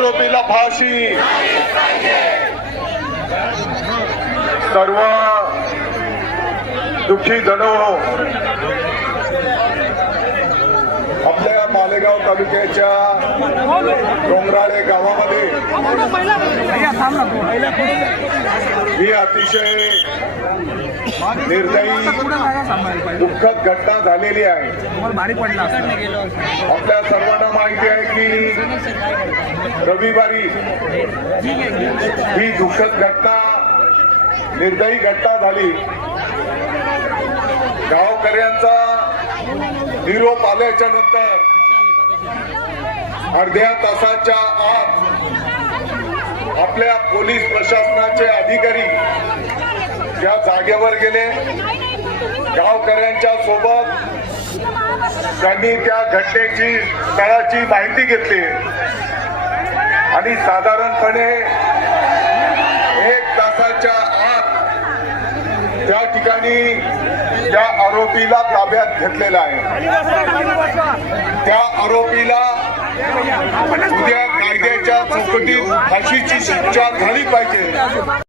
आरोपीला फाशी। सर्व दुःखी जण आपल्या मालेगाव तालुक्याच्या डोंगराळे गावामध्ये ही अतिशय निर्दयी दुःखद घटना झालेली आहे। आपल्या सर्वांना माहिती आहे की रविवारी ही दुःखद घटना निर्दयी घटना झाली। गावकऱ्यांचा निरोप आल्याच्या नंतर अर्ध्या तासाच्या आत आपल्या पोलीस प्रशासनाचे अधिकारी त्या जागेवर गेले। गावकऱ्यांच्या सोबत त्यांनी त्या घटनेची स्थळाची माहिती घेतली आणि साधारणपणे 1 तासाच्या आत त्या ठिकाणी त्या आरोपीला ताब्यात घेतलेला आहे। त्या आरोपीला उद्या कायद्याच्या चौकटीत फाशीची शिक्षा झाली पाहिजे।